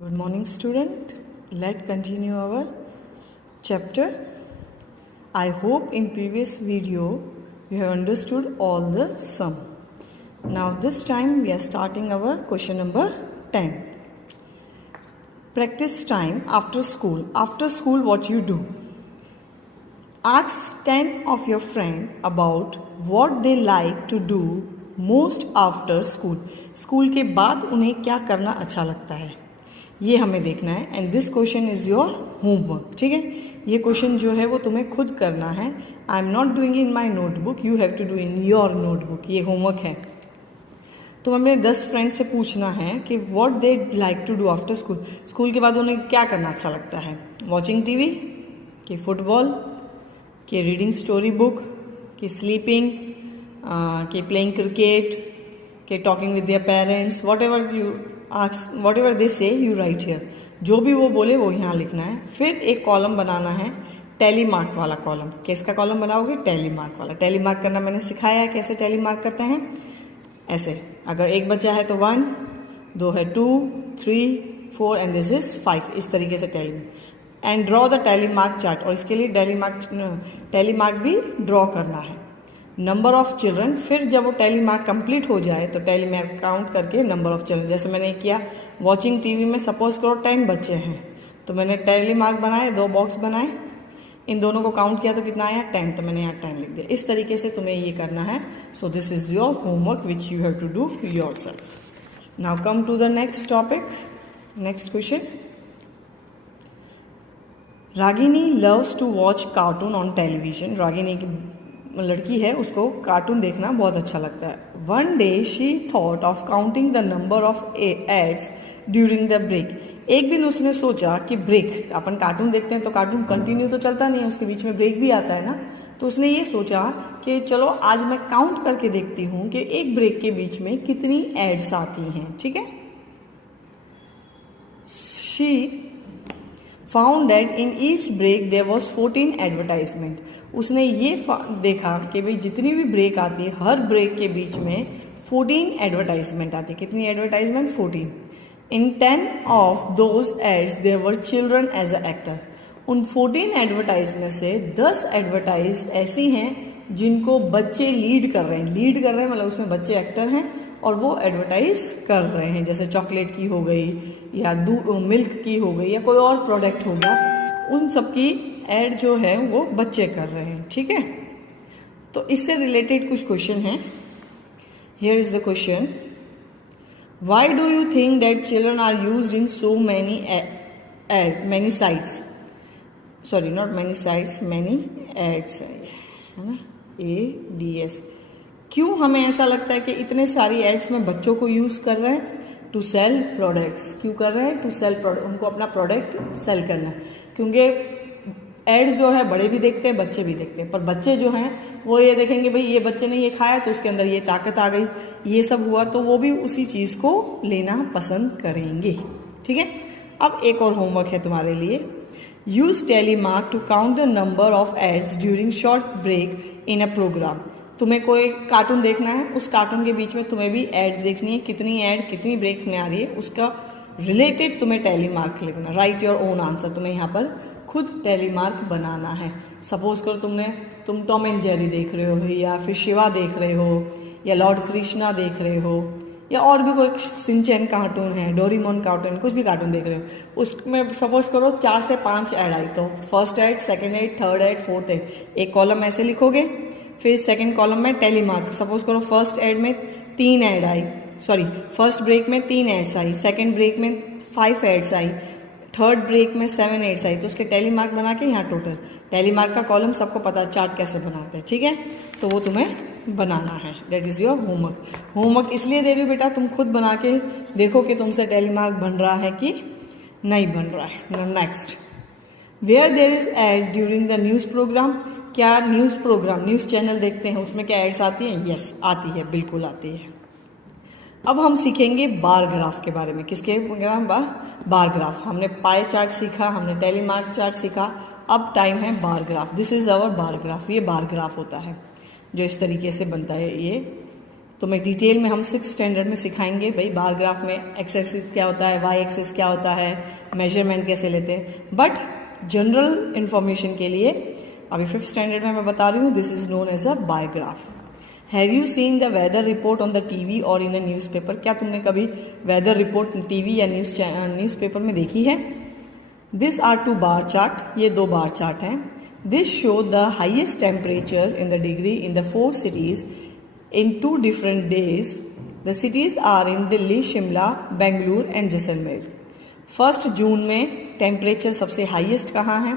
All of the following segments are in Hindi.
Good morning, student. Let's continue our chapter. I hope in previous video you have understood all the sum. Now this time we are starting our question number 10. Practice time after school. After school what you do? Ask 10 of your friends about what they like to do most after school. School के बाद उन्हें क्या करना अच्छा लगता है, ये हमें देखना है. And this question is your homework. ठीक है, ये क्वेश्चन जो है वो तुम्हें खुद करना है. I am not doing in my notebook, you have to do in your notebook. ये होमवर्क है. तो हमें 10 फ्रेंड से पूछना है कि what they like to do after school. School के बाद उन्हें क्या करना अच्छा लगता है. वॉचिंग टीवी, कि फुटबॉल, कि रीडिंग स्टोरी बुक, कि स्लीपिंग, कि प्लेइंग क्रिकेट, कि talking with their parents. Whatever they say you right here. जो भी वो बोले वो यहाँ लिखना है. फिर एक कॉलम बनाना है, टैली मार्क वाला कॉलम. किसका कॉलम बनाओगे? टैली मार्क वाला. टैली मार्क करना मैंने सिखाया है कैसे टैली मार्क करते हैं. ऐसे अगर एक बच्चा है तो 1, 2 है 2, 3, 4 एंड दिस इज 5. इस तरीके से tally. And draw the tally mark chart. और इसके लिए टैली मार्क भी ड्रॉ करना है. Number of children. फिर जब वो टैली मार्क कंप्लीट हो जाए तो टैली मार्क काउंट करके नंबर ऑफ चिल्ड्रन. जैसे मैंने किया वॉचिंग टीवी में, सपोज करो 10 बच्चे हैं तो मैंने टैली मार्क बनाए, 2 बॉक्स बनाए, इन दोनों को काउंट किया तो कितना आया 10. तो मैंने यहाँ 10 लिख दिया. इस तरीके से तुम्हें ये करना है. So this is your homework which you have to do yourself. Now come to the next topic. Next question. Ragini loves to watch cartoon on television. Ragini की लड़की है, उसको कार्टून देखना बहुत अच्छा लगता है. One day she thought of counting the number of ads during the break. एक दिन उसने सोचा कि ब्रेक, अपन कार्टून देखते हैं तो कार्टून कंटिन्यू तो चलता नहीं है, उसके बीच में ब्रेक भी आता है ना. तो उसने ये सोचा कि चलो आज मैं काउंट करके देखती हूँ कि एक ब्रेक के बीच में कितनी एड्स आती हैं. ठीक है. She found that in each break there was 14 advertisement. उसने ये देखा कि भाई जितनी भी ब्रेक आती है, हर ब्रेक के बीच में 14 एडवर्टाइजमेंट आती है. कितनी advertisement? 14. In 10 of those ads there were children as a actor. उन 14 एडवर्टाइज में से 10 एडवर्टाइज ऐसी हैं जिनको बच्चे लीड कर रहे हैं. लीड कर रहे हैं मतलब उसमें बच्चे एक्टर हैं और वो एडवर्टाइज कर रहे हैं. जैसे चॉकलेट की हो गई या मिल्क की हो गई या कोई और प्रोडक्ट हो गया, उन सब की एड जो है वो बच्चे कर रहे हैं. ठीक है. तो इससे रिलेटेड कुछ क्वेश्चन है. Here is the question. Why do you think that children are used in so many sites. Sorry, not many sites, many ads है ना, ADS. क्यों हमें ऐसा लगता है कि इतने सारी एड्स में बच्चों को यूज कर रहे हैं? To sell products. क्यों कर रहे हैं? To sell product. उनको अपना प्रोडक्ट सेल करना है. क्योंकि एड्स जो है बड़े भी देखते हैं, बच्चे भी देखते हैं, पर बच्चे जो हैं वो ये देखेंगे भाई ये बच्चे ने ये खाया तो उसके अंदर ये ताकत आ गई, ये सब हुआ, तो वो भी उसी चीज को लेना पसंद करेंगे. ठीक है. अब एक और होमवर्क है तुम्हारे लिए. Use tally mark to count the number of ads during short break in a program. तुम्हें कोई कार्टून देखना है, उस कार्टून के बीच में तुम्हें भी ऐड देखनी है. कितनी ऐड कितनी ब्रेक में आ रही है उसका रिलेटेड तुम्हें टैली मार्क लिखना. Right your own answer. तुम्हें यहाँ पर खुद टैली मार्क बनाना है. सपोज करो तुम टॉम एंड जेरी देख रहे हो या फिर शिवा देख रहे हो या लॉर्ड कृष्णा देख रहे हो या और भी कोई सिंचैन कार्टून है, डोरेमोन कार्टून, कुछ भी कार्टून देख रहे हो. उसमें सपोज करो 4 से 5 ऐड आई तो first aid, second add, third add, fourth add, एक कॉलम ऐसे लिखोगे. फिर सेकेंड कॉलम में टैली मार्क. सपोज करो फर्स्ट ऐड में 3 ऐड आई, सॉरी फर्स्ट ब्रेक में 3 एड्स आई, सेकेंड ब्रेक में 5 एड्स आई, थर्ड ब्रेक में 7 एड्स आई. तो उसके टैली मार्क बना के यहाँ टोटल टैली मार्क का कॉलम सबको पता है चार्ट कैसे बनाते हैं. ठीक है. तो वो तुम्हें बनाना है. That is your homework. Homework इसलिए दे रही हूँ बेटा, तुम खुद बना के देखो कि तुमसे टैली मार्क बन रहा है कि नहीं बन रहा है. Next. Where there is ad during the news program. क्या न्यूज प्रोग्राम, न्यूज चैनल देखते हैं, उसमें क्या एड्स आती हैं? यस, आती है, बिल्कुल आती है. अब हम सीखेंगे बार ग्राफ के बारे में. किसके बार ग्राफ. हमने पाई चार्ट सीखा, हमने टैली मार्क चार्ट सीखा. अब टाइम है bar graph. This is our bar graph. ये बार ग्राफ होता है जो इस तरीके से बनता है. ये तो मैं डिटेल में हम 6th स्टैंडर्ड में सिखाएंगे भाई बार ग्राफ में एक्स एक्सिस क्या होता है, वाई एक्सिस क्या होता है, मेजरमेंट कैसे लेते हैं। बट जनरल इंफॉर्मेशन के लिए अभी 5th स्टैंडर्ड में मैं बता रही हूँ, this is known as a bar graph. Have you seen the weather report on the TV और इन अ न्यूज़पेपर? क्या तुमने कभी वेदर रिपोर्ट टीवी या न्यूज़पेपर में देखी है? दिस आर 2 बार चार्ट, ये 2 बार चार्ट हैं। This show the highest temperature in the degree in the 4 cities in 2 different days. The cities are in Delhi, Shimla, Bengaluru and Jaisalmer. 1 जून में टेम्परेचर सबसे हाईएस्ट कहाँ है?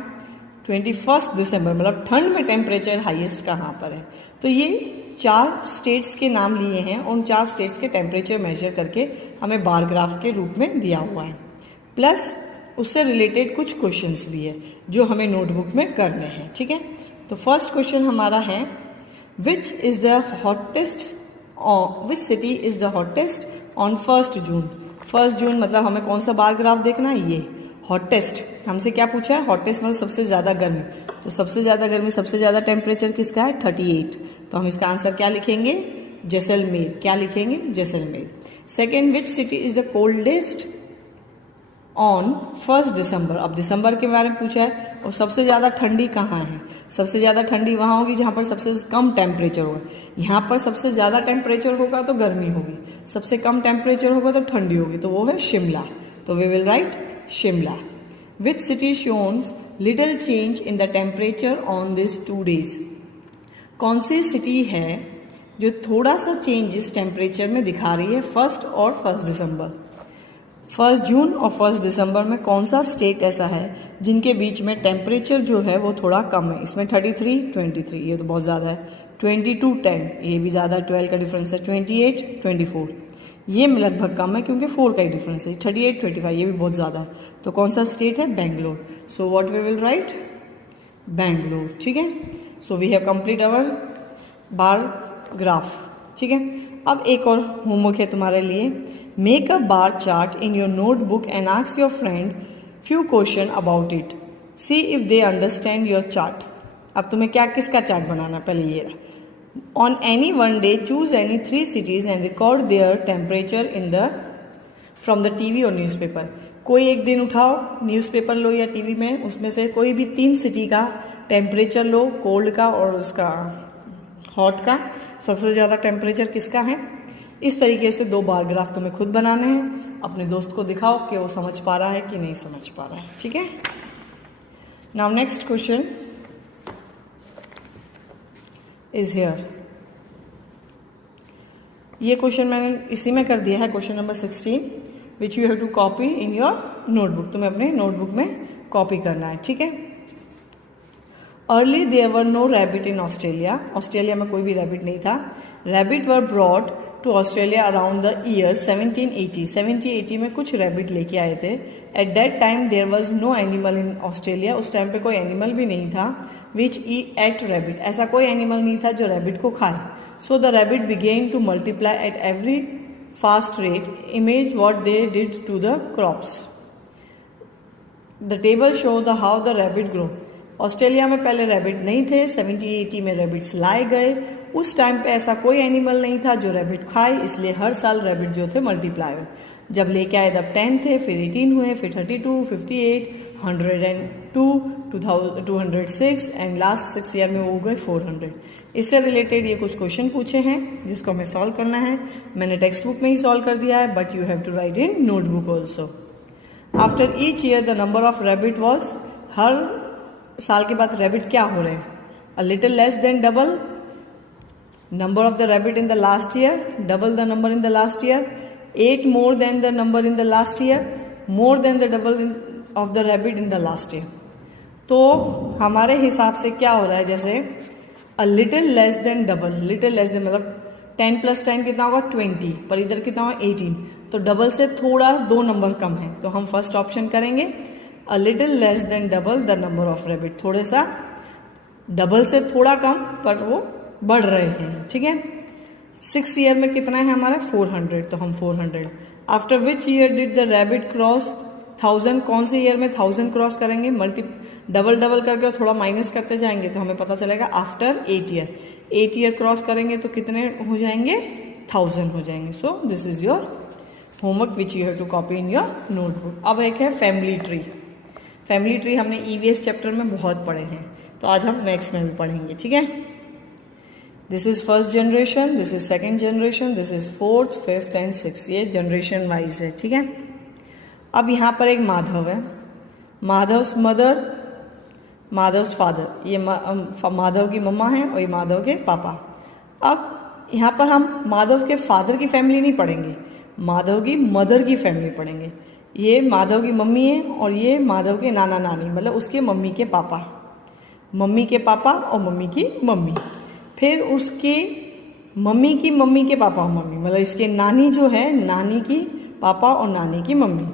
21 दिसंबर मतलब ठंड में टेम्परेचर हाईएस्ट कहाँ पर है? तो ये 4 स्टेट्स के नाम लिए हैं, उन 4 स्टेट्स के टेम्परेचर मेजर करके हमें बार ग्राफ के रूप में दिया हुआ है। प्लस उससे रिलेटेड कुछ क्वेश्चंस भी है जो हमें नोटबुक में करने हैं, ठीक है। तो फर्स्ट क्वेश्चन हमारा है Which city is the hottest on 1st June? 1st जून मतलब हमें कौन सा बार ग्राफ देखना है? ये हॉटेस्ट। हमसे क्या पूछा है? हॉटेस्ट मतलब सबसे ज़्यादा गर्मी। तो सबसे ज़्यादा गर्मी, सबसे ज़्यादा टेम्परेचर किसका है? 38। तो हम इसका आंसर क्या लिखेंगे? जैसलमेर। क्या लिखेंगे? Jaisalmer. Second, which city is the coldest on 1 दिसंबर? अब दिसंबर के बारे में पूछा है और सबसे ज़्यादा ठंडी कहाँ है? सबसे ज़्यादा ठंडी वहाँ होगी जहाँ पर सबसे कम टेम्परेचर होगा। यहाँ पर सबसे ज़्यादा टेम्परेचर होगा तो गर्मी होगी, सबसे कम टेम्परेचर होगा तो ठंडी होगी, तो वो है शिमला। तो we will write Shimla. Which city शोन्स little change in the temperature on this 2 days? कौन सी सिटी है जो थोड़ा सा चेंजेस टेम्परेचर में दिखा रही है 1 और 1 दिसंबर? 1 जून और 1 दिसंबर में कौन सा स्टेट ऐसा है जिनके बीच में टेम्परेचर जो है वो थोड़ा कम है? इसमें 33, 23 ये तो बहुत ज़्यादा है, 22, 10 ये भी ज़्यादा, 12 का डिफरेंस है, 28, 24 ये लगभग कम है क्योंकि 4 का ही डिफरेंस है, 38, 25 ये भी बहुत ज़्यादा है। तो कौन सा स्टेट है? Bangalore. So what we will write? Bangalore, ठीक है। So we have complete our bar graph, ठीक है। अब एक और होमवर्क है तुम्हारे लिए। Make a bar chart in your notebook and ask your friend few question about it, see if they understand your chart. अब तुम्हें क्या किसका चार्ट बनाना है? पहले ये रहा। On any one day choose any 3 cities and record their temperature in the from the TV और न्यूज़पेपर। कोई एक दिन उठाओ, न्यूज़पेपर लो या टीवी में, उसमें से कोई भी 3 सिटी का टेम्परेचर लो, कोल्ड का और उसका हॉट का। सबसे ज़्यादा टेम्परेचर किसका है? इस तरीके से 2 बार ग्राफ तुम्हें खुद बनाने हैं। अपने दोस्त को दिखाओ कि वो समझ पा रहा है कि नहीं समझ पा रहा है, ठीक है। Now next question is here. ये क्वेश्चन मैंने इसी में कर दिया है, question number 16, which you have to copy in your notebook. तुम्हें अपने नोटबुक में कॉपी करना है, ठीक है। Early there were no rabbit in Australia. Australia में कोई भी रैबिट नहीं था। Rabbit were brought to Australia around the year 1780। 1780 में कुछ रैबिट लेके आए थे। At that time there was no animal in Australia. उस टाइम पे कोई एनिमल भी नहीं था विच एट रैबिट। ऐसा कोई एनिमल नहीं था जो रैबिट को खाए। So the rabbit began to multiply at every fast rate. Imagine what they did to the crops. The table show the how the rabbit grow. Australia में पहले रैबिट नहीं थे, 70-80 में रैबिट्स लाए गए। उस टाइम पे ऐसा कोई एनिमल नहीं था जो रैबिट खाए, इसलिए हर साल रैबिट जो थे मल्टीप्लाई हुए। जब लेके आए तब 10 थे, फिर 18 हुए, फिर 32, 58, 102, 206 एंड लास्ट 6 ईयर में वो हो गए 400। इससे रिलेटेड ये कुछ क्वेश्चन पूछे हैं जिसको हमें सॉल्व करना है। मैंने टेक्स्ट बुक में ही सॉल्व कर दिया है, but you have to write in notebook also. After each year the number of rabbit was, हर साल के बाद रैबिट क्या हो रहे हैं? A little less than double number of the rabbit in the last year, double the number in the last year, 8 more than the number in the last year, more than the double of the rabbit in the last year। तो हमारे हिसाब से क्या हो रहा है? जैसे a little less than double, little less than मतलब 10 + 10 कितना होगा? 20, पर इधर कितना होगा? 18। तो डबल से थोड़ा 2 नंबर कम है, तो हम फर्स्ट ऑप्शन करेंगे a little less than double the number of rabbit। थोड़े सा डबल से थोड़ा कम पर वो बढ़ रहे हैं, ठीक है। 6 ईयर में कितना है हमारा? 400, तो हम 400। After which year did the rabbit cross 1000? कौन से ईयर में 1000 क्रॉस करेंगे? डबल करके थोड़ा माइनस करते जाएंगे तो हमें पता चलेगा आफ्टर 8 ईयर। 8 ईयर क्रॉस करेंगे तो कितने हो जाएंगे? 1000 हो जाएंगे. So this is your homework which you have to copy in your notebook. अब एक है फैमिली ट्री. फैमिली ट्री हमने ईवीएस चैप्टर में बहुत पढ़े हैं, तो आज हम नेक्स्ट में भी पढ़ेंगे. ठीक है. This is first generation, this is second generation, this is fourth, fifth and six. ये जनरेशन वाइज है. ठीक है. अब यहाँ पर एक माधव है. Madhavs mother, Madhavs father. ये माधव की मम्मा है और ये माधव के पापा. अब यहाँ पर हम माधव के फादर की फैमिली नहीं पढ़ेंगे, माधव की मदर की फैमिली पढ़ेंगे. ये माधव की मम्मी है और ये माधव के नाना नानी, मतलब उसके मम्मी के पापा, मम्मी के पापा और मम्मी की मम्मी. फिर उसके मम्मी की मम्मी के पापा और मम्मी, मतलब इसके नानी जो है, नानी की पापा और नानी की मम्मी.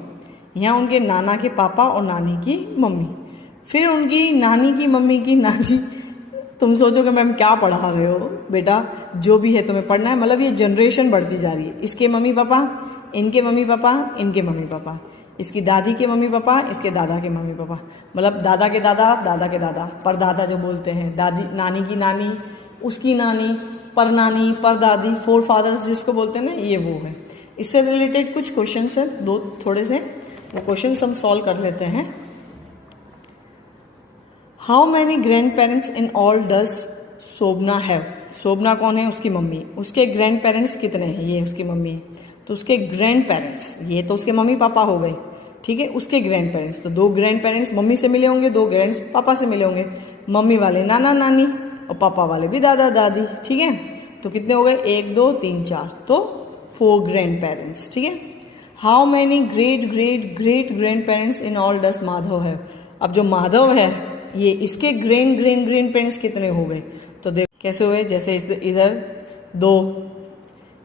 यहाँ उनके नाना के पापा और नानी की मम्मी. फिर उनकी नानी की मम्मी की नानी. तुम सोचोगे मैम क्या पढ़ा रहे हो बेटा, जो भी है तुम्हें पढ़ना है. मतलब ये जनरेशन बढ़ती जा रही है. इसके मम्मी पापा, इनके मम्मी पापा, इनके मम्मी पापा, इसकी दादी के मम्मी पापा, इसके दादा के मम्मी पापा, मतलब दादा के दादा, दादा के दादा, परदादा जो बोलते हैं, दादी नानी की नानी, उसकी नानी, परनानी, परदादी, फोर फादर्स जिसको बोलते हैं ना, ये वो है. इससे रिलेटेड कुछ क्वेश्चन है, दो थोड़े से, वो क्वेश्चन हम सॉल्व कर लेते हैं. How many grandparents in all does Shobhana have. Shobhana कौन है? उसकी मम्मी. उसके ग्रैंड पेरेंट्स कितने हैं? ये उसकी मम्मी है, तो उसके ग्रैंड पेरेंट्स, ये तो उसके मम्मी पापा हो गए. ठीक है. उसके ग्रैंड पेरेंट्स, तो 2 ग्रैंड पेरेंट्स मम्मी से मिले होंगे, 2 ग्रैंड पापा से मिले होंगे. मम्मी वाले नाना नानी और पापा वाले भी दादा दादी. ठीक है. तो कितने हो गए? 1 2 3 4, तो 4 ग्रैंड पेरेंट्स. ठीक है. How many great great great grand parents in all does Madhav है. अब जो माधव है, ये इसके ग्रैंड ग्रैंड ग्रैंड पेरेंट्स कितने हो गए? तो देख कैसे हुए, जैसे इधर 2,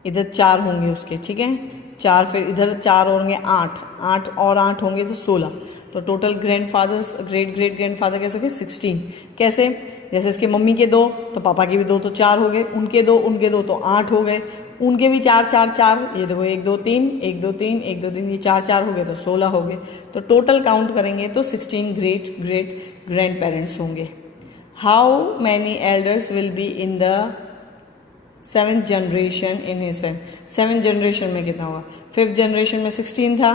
इधर 4 होंगे उसके. ठीक है. 4, फिर इधर 4 होंगे, 8, 8 और 8 होंगे तो 16. तो total grandfathers, great great grandfather कैसे हो गए? 16. कैसे? जैसे इसके मम्मी के 2, तो पापा के भी 2, तो 4 हो गए. उनके 2 तो 8 हो गए. उनके भी 4 4 4, ये देखो 1 2 3 1 2 3 1 2 3, ये 4 4 हो गए तो 16 हो गए. तो टोटल काउंट करेंगे तो 16 ग्रेट ग्रेट ग्रैंड पेरेंट्स होंगे. How many elders will be in the 7th generation in his family. 7th generation में कितना होगा? 5th जनरेशन में 16 था,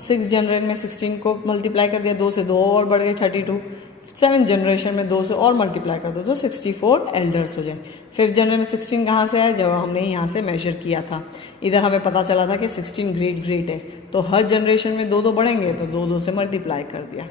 6th जनरेशन में 16 को मल्टीप्लाई कर दिया, 2 से 2 और बढ़ गए 32. 7th जनरेशन में 2 से और मल्टीप्लाई कर दो तो 64 एल्डर्स हो जाए. 5th जनरेशन में 16 कहाँ से आया? जब हमने यहाँ से मेजर किया था, इधर हमें पता चला था कि 16 ग्रेट ग्रेट है, तो हर जनरेशन में 2 2 बढ़ेंगे, तो 2 2 से मल्टीप्लाई कर दिया.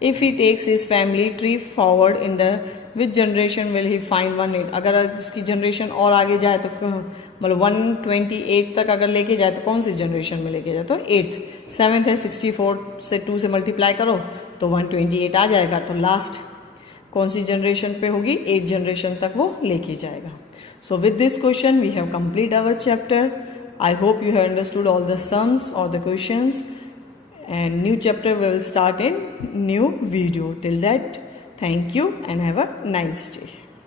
If he takes his family tree forward in the which generation will he find 1/8. अगर इसकी जनरेशन और आगे जाए तो मतलब 128 तक अगर लेके जाए तो कौन सी जनरेशन में लेके जाए? तो 8th. 7th है, 64 से 2 से मल्टीप्लाई करो तो 128 आ जाएगा. तो लास्ट कौन सी जनरेशन पे होगी? 8th जनरेशन तक वो लेके जाएगा. So with this question we have complete our chapter. I hope you have understood all the sums or the questions, and new chapter we will start in new video. Till that, thank you and have a nice day.